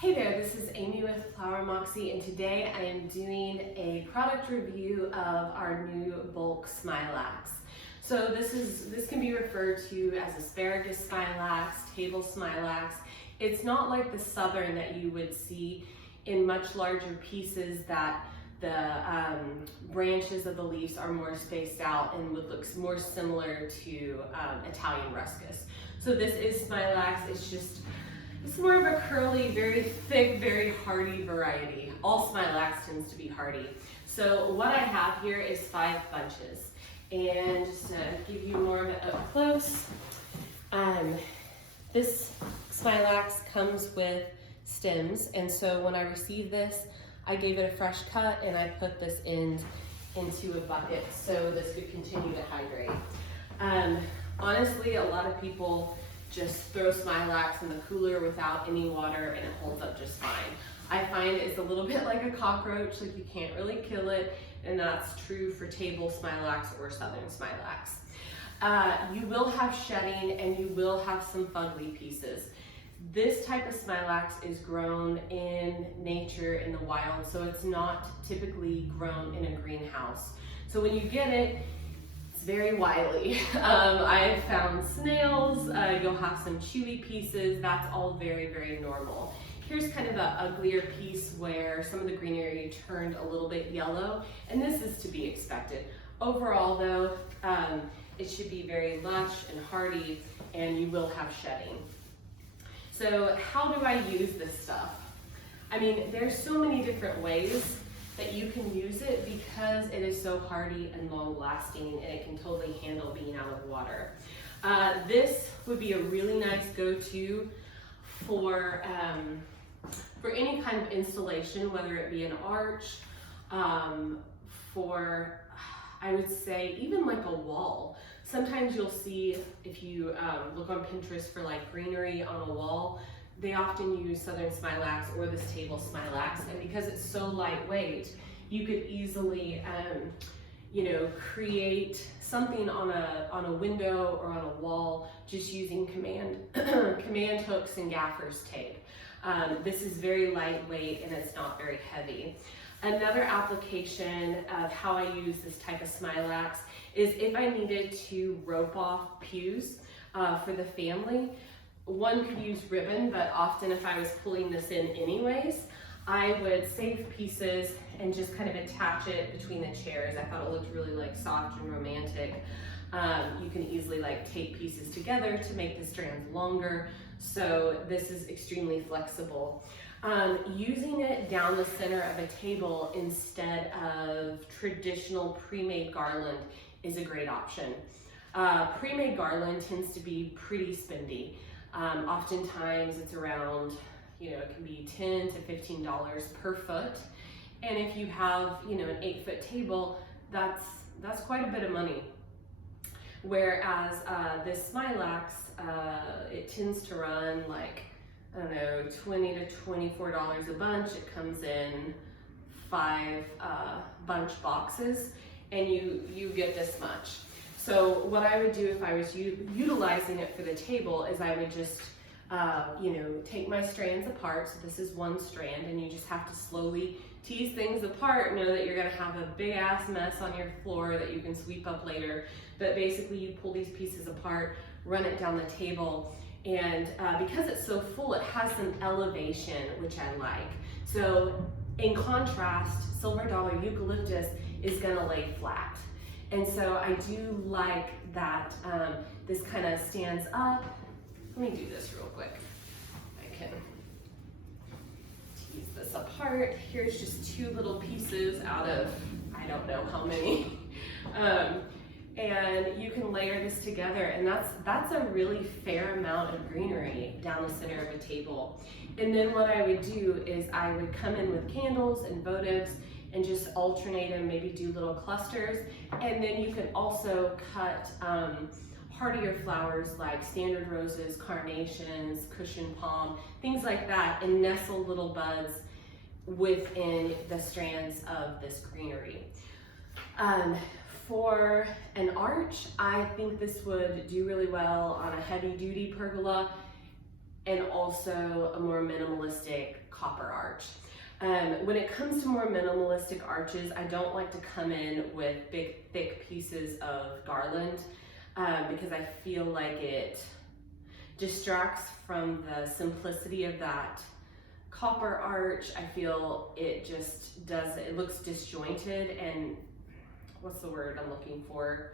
Hey there, this is Amy with Flower Moxie, and today I am doing a product review of our new bulk Smilax. So this can be referred to as asparagus Smilax, table Smilax. It's not like the southern that you would see in much larger pieces that the branches of the leaves are more spaced out and would look more similar to Italian ruscus. So this is Smilax. It's more of a curly, very thick, very hardy variety. All Smilax tends to be hardy. So what I have here is 5 bunches. And just to give you more of it up close, this Smilax comes with stems. And so when I received this, I gave it a fresh cut and I put this into a bucket so this could continue to hydrate. Honestly, a lot of people just throw Smilax in the cooler without any water and it holds up just fine. I find it's a little bit like a cockroach, like you can't really kill it, and that's true for table Smilax or southern Smilax. You will have shedding and you will have some fugly pieces. This type of Smilax is grown in nature in the wild, so it's not typically grown in a greenhouse. So when you get it, it's very wily. I've found snails, you'll have some chewy pieces, that's all very, very normal. Here's kind of an uglier piece where some of the greenery turned a little bit yellow, and this is to be expected. Overall though, it should be very lush and hardy, and you will have shedding. So how do I use this stuff? I mean, there's so many different ways that you can use it because it is so hardy and long lasting and it can totally handle being out of water. This would be a really nice go-to for any kind of installation, whether it be an arch, for, I would say, even like a wall. Sometimes you'll see, if you look on Pinterest for like greenery on a wall, they often use southern Smilax or this table Smilax, and because it's so lightweight, you could easily, create something on a window or on a wall just using command hooks and gaffer's tape. This is very lightweight and it's not very heavy. Another application of how I use this type of Smilax is if I needed to rope off pews for the family. One could use ribbon, but often if I was pulling this in anyways, I would save pieces and just kind of attach it between the chairs. I thought it looked really like soft and romantic. You can easily like tape pieces together to make the strands longer. So this is extremely flexible. Using it down the center of a table instead of traditional pre-made garland is a great option. Pre-made garland tends to be pretty spendy. Oftentimes it's around, it can be $10 to $15 per foot. And if you have, an 8-foot table, that's quite a bit of money. Whereas this Smilax, it tends to run like, I don't know, $20 to $24 a bunch. It comes in 5 bunch boxes and you get this much. So what I would do if I was utilizing it for the table is I would just, take my strands apart. So this is one strand and you just have to slowly tease things apart. Know that you're gonna have a big ass mess on your floor that you can sweep up later. But basically you pull these pieces apart, run it down the table, and because it's so full, it has some elevation, which I like. So in contrast, silver dollar eucalyptus is gonna lay flat. And so I do like that this kind of stands up. Let me do this real quick. I can tease this apart. Here's just 2 little pieces out of, I don't know how many. And you can layer this together, and that's a really fair amount of greenery down the center of a table. And then what I would do is I would come in with candles and votives and just alternate them, maybe do little clusters. And then you can also cut hardier flowers like standard roses, carnations, cushion palm, things like that, and nestle little buds within the strands of this greenery. For an arch, I think this would do really well on a heavy duty pergola and also a more minimalistic copper arch. When it comes to more minimalistic arches, I don't like to come in with big, thick pieces of garland because I feel like it distracts from the simplicity of that copper arch. I feel it just does, it looks disjointed, and what's the word I'm looking for?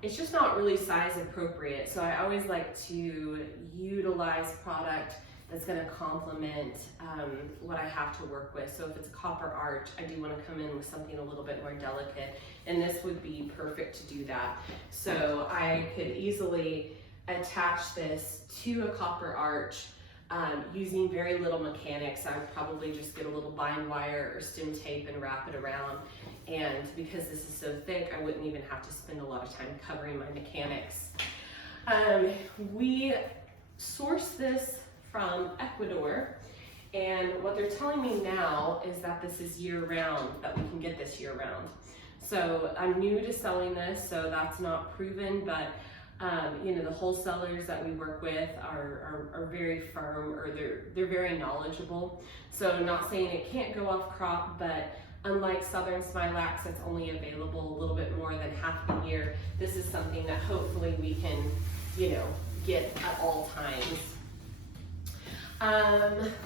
It's just not really size appropriate. So I always like to utilize product that's gonna complement what I have to work with. So if it's a copper arch, I do wanna come in with something a little bit more delicate, and this would be perfect to do that. So I could easily attach this to a copper arch using very little mechanics. I would probably just get a little bind wire or stem tape and wrap it around. And because this is so thick, I wouldn't even have to spend a lot of time covering my mechanics. We source this from Ecuador, and what they're telling me now is that this is year-round, that we can get this year-round. So I'm new to selling this, so that's not proven, but you know, the wholesalers that we work with are very firm, or they're very knowledgeable. So not saying it can't go off crop, but unlike Southern Smilax that's only available a little bit more than half the year, this is something that hopefully we can, you know, get at all times.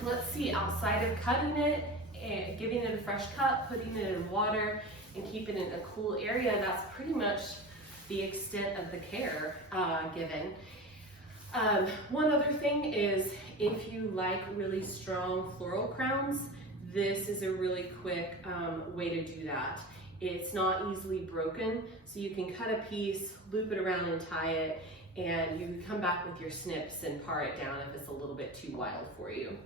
Let's see, outside of cutting it and giving it a fresh cut, putting it in water, and keeping it in a cool area, that's pretty much the extent of the care given. One other thing is, if you like really strong floral crowns, this is a really quick way to do that. It's not easily broken, so you can cut a piece, loop it around and tie it, and you can come back with your snips and par it down if it's a little bit too wild for you.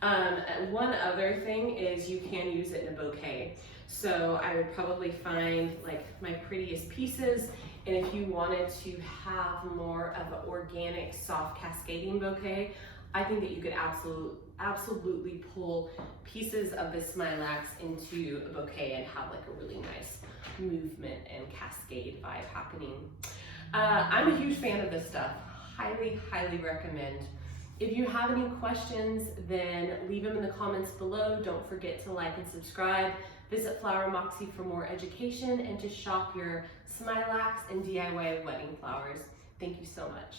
And one other thing is you can use it in a bouquet. So I would probably find like my prettiest pieces, and if you wanted to have more of an organic, soft cascading bouquet, I think that you could absolutely pull pieces of the Smilax into a bouquet and have like a really nice movement and cascade vibe happening. I'm a huge fan of this stuff. Highly, highly recommend. If you have any questions, then leave them in the comments below. Don't forget to like and subscribe. Visit Flower Moxie for more education and to shop your Smilax and DIY wedding flowers. Thank you so much.